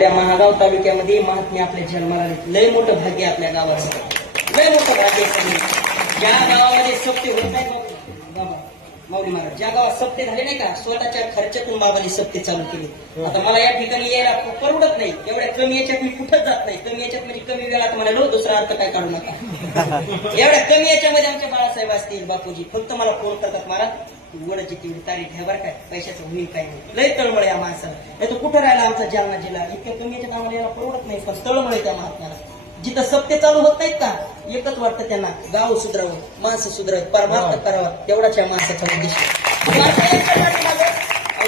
त्या महागाव तालुक्यामध्ये महात्मे आपल्या जन्माला आले. लय मोठं भाग्य आपल्या गावाचं, लय मोठं भाग्य. ज्या गावामध्ये सप्ते होत नाही माऊली महाराज, ज्या गावात सप्ते झाले नाही का, स्वतःच्या खर्चातून बाबांनी सप्ते चालू केले. आता मला या ठिकाणी यायला परवडत नाही, एवढ्या कमी याच्यात मी कुठंच जात नाही. कमी याच्यात म्हणजे कमी वेळात म्हणालो, दुसरा अर्थ काय काढू नका. एवढ्या कमी याच्यामध्ये आमचे बाळासाहेब असतील, बापूजी फक्त मला फोन करतात, महाराज वडाची तेवढी तारीख घ्या बरं काय, पैशाचं होईल काय नाही. लय तळमळ या माणसाला. नाही तो कुठं राहिला आमचा जालना जिल्हा, इतक्या कमी याच्यात आम्हाला यायला परवडत नाही. पण तळमळ त्या महात्म्याला. जिथं सप्ते चालू होत नाहीत का, एकच वाटतं त्यांना, गाव सुधरावं, माणसं सुधरावं, परमार्थ करावा, तेवढाच या माणसाचा उद्देश.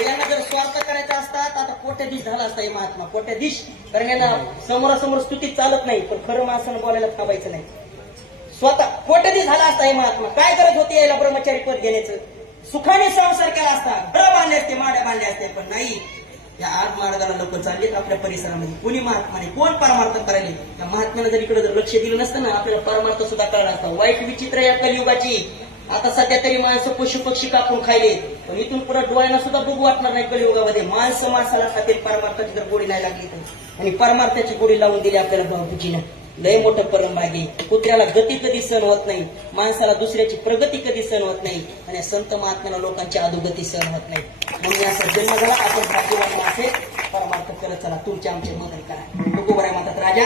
यांना जर स्वार्थ करायचा असतात, आता कोट्याधीश झाला असता हे महात्मा, कोट्याधीश. कारण यांना समोरासमोर स्तुतीत चालत नाही, पण खरं माणसानं बोलायला थांबायचं नाही. स्वतः कोट्याधीश झाला असता हे महात्मा. काय करत होते याला ब्रह्मचारी पद घेण्याचं, सुखाने संसार केला असता, घरं बांधले असते, माड्या बांधल्या असते. पण नाही, या आठ मार्गाला लोक चाललेत आपल्या परिसरामध्ये. कोणी महात्माने, कोण परमार्थ करायले. त्या महात्म्यानं जर इकडे जर लक्ष दिलं नसतं ना, आपल्याला परमार्थ सुद्धा कळला असता. वाईट विचित्र या कलियुगाची. आता सध्या तरी माणसं पशु पक्षी कापून खायले, पण इथून पुढे डोळ्यांना सुद्धा बघू वाटणार नाही कलियुगामध्ये. माणसं माणसाला खातील, परमार्थाची जर गोडी नाही लागली तर. आणि परमार्थाची गोडी लावून दिली आपल्याला भाऊजीनं. लय मोठं परमभागी. कुत्र्याला गती कधी सहन होत नाही, माणसाला दुसऱ्याची प्रगती कधी सहन होत नाही, आणि संत महात्म्याला लोकांची अधोगती सहन होत नाही. म्हणून असा जन्म झाला, आपण भाग्यवान असेल, परमार्थ करत चला, तुमचे आमचे मदत करा. बघू बरं म्हणतात राजा.